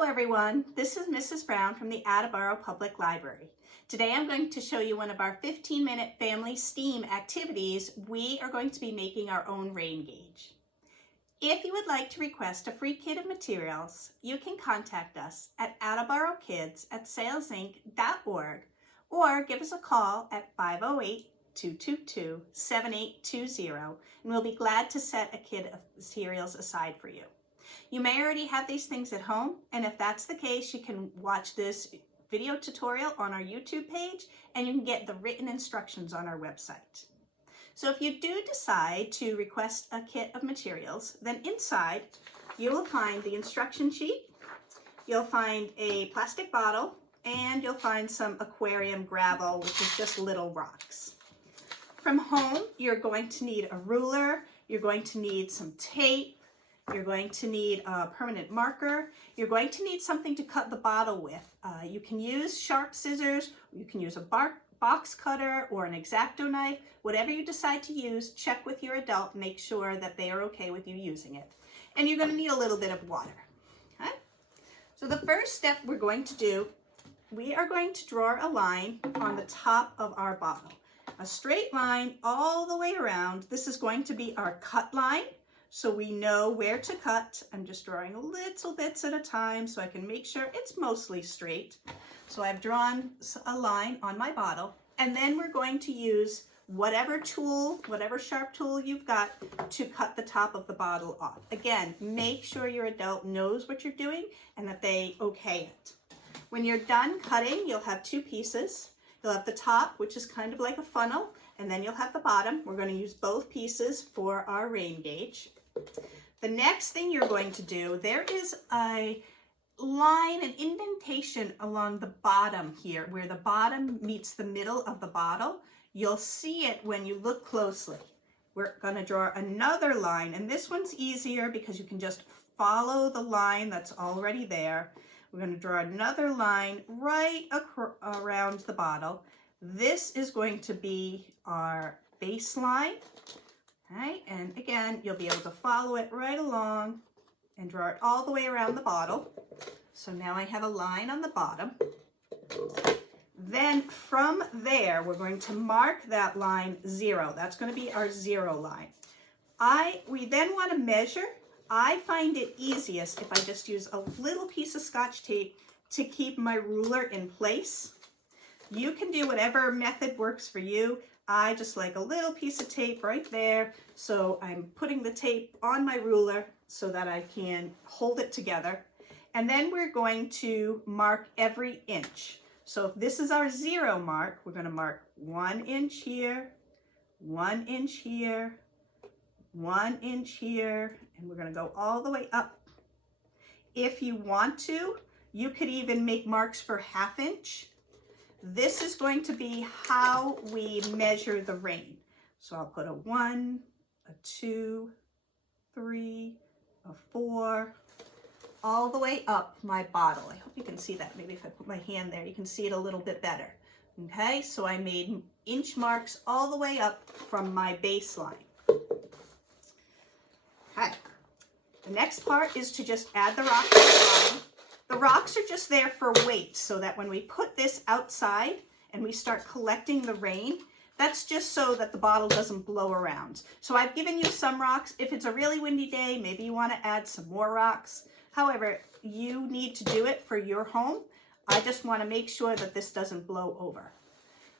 Hello everyone, this is Mrs. Brown from the Attleboro Public Library. Today I'm going to show you one of our 15-minute family STEAM activities. We are going to be making our own rain gauge. If you would like to request a free kit of materials, you can contact us at attleborokids@salesinc.org or give us a call at 508-222-7820 and we'll be glad to set a kit of materials aside for you. You may already have these things at home, and if that's the case, you can watch this video tutorial on our YouTube page and you can get the written instructions on our website. So if you do decide to request a kit of materials, then inside you will find the instruction sheet, you'll find a plastic bottle, and you'll find some aquarium gravel, which is just little rocks. From home, you're going to need a ruler, you're going to need some tape, you're going to need a permanent marker. You're going to need something to cut the bottle with. You can use sharp scissors, you can use a box cutter or an X-Acto knife. Whatever you decide to use, check with your adult, make sure that they are okay with you using it. And you're going to need a little bit of water. Okay? So the first step we're going to do, we are going to draw a line on the top of our bottle. A straight line all the way around. This is going to be our cut line. So we know where to cut. I'm just drawing little bits at a time so I can make sure it's mostly straight. So I've drawn a line on my bottle, and then we're going to use whatever tool, whatever sharp tool you've got to cut the top of the bottle off. Again, make sure your adult knows what you're doing and that they okay it. When you're done cutting, you'll have two pieces. You'll have the top, which is kind of like a funnel, and then you'll have the bottom. We're going to use both pieces for our rain gauge. The next thing you're going to do, there is a line, an indentation along the bottom here, where the bottom meets the middle of the bottle. You'll see it when you look closely. We're going to draw another line, and this one's easier because you can just follow the line that's already there. We're going to draw another line right around the bottle. This is going to be our baseline. Okay, and again, you'll be able to follow it right along and draw it all the way around the bottle. So now I have a line on the bottom. Then from there, we're going to mark that line 0. That's going to be our 0 line. We then want to measure. I find it easiest if I just use a little piece of Scotch tape to keep my ruler in place. You can do whatever method works for you. I just like a little piece of tape right there. So I'm putting the tape on my ruler so that I can hold it together. And then we're going to mark every inch. So if this is our 0 mark, we're going to mark 1 inch here, 1 inch here, 1 inch here, and we're going to go all the way up. If you want to, you could even make marks for 1/2 inch. This is going to be how we measure the rain. So I'll put a 1, a 2, 3, a 4, all the way up my bottle. I hope you can see that. Maybe if I put my hand there, you can see it a little bit better. Okay, so I made inch marks all the way up from my baseline. Okay, the next part is to just add the rocks to the bottom. The rocks are just there for weight, so that when we put this outside and we start collecting the rain, that's just so that the bottle doesn't blow around. So I've given you some rocks. If it's a really windy day, maybe you want to add some more rocks. However, you need to do it for your home. I just want to make sure that this doesn't blow over.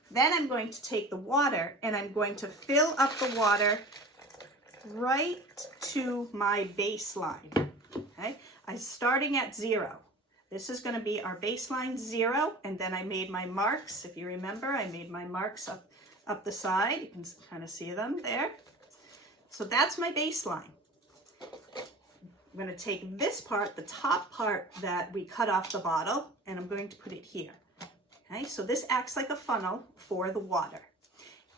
Then I'm going to take the water and I'm going to fill up the water right to my baseline. Okay, I'm starting at 0. This is going to be our baseline 0, and then I made my marks. If you remember, I made my marks up the side. You can kind of see them there. So that's my baseline. I'm going to take this part, the top part that we cut off the bottle, and I'm going to put it here. Okay, so this acts like a funnel for the water.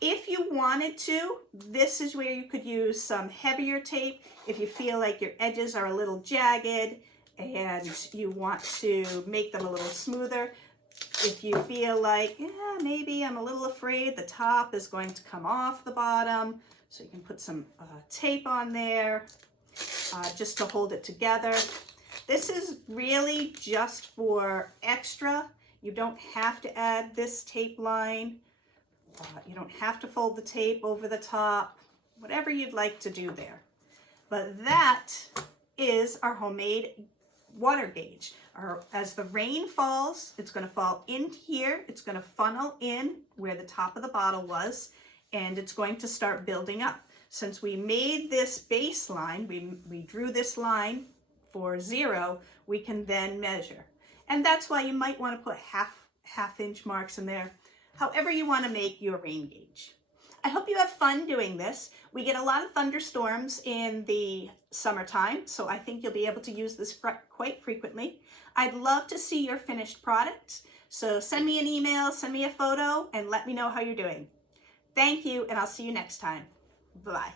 If you wanted to, this is where you could use some heavier tape. If you feel like your edges are a little jagged and you want to make them a little smoother. If you feel like, yeah, maybe I'm a little afraid the top is going to come off the bottom, so you can put some tape on there just to hold it together. This is really just for extra. You don't have to add this tape line. You don't have to fold the tape over the top, whatever you'd like to do there. But that is our homemade water gauge. As the rain falls, it's going to fall in here. It's going to funnel in where the top of the bottle was, and it's going to start building up. Since we made this baseline, we drew this line for 0, we can then measure. And that's why you might want to put half inch marks in there, however you want to make your rain gauge. I hope you have fun doing this. We get a lot of thunderstorms in the summertime, so I think you'll be able to use this quite frequently. I'd love to see your finished product, so send me an email, send me a photo, and let me know how you're doing. Thank you, and I'll see you next time. Bye.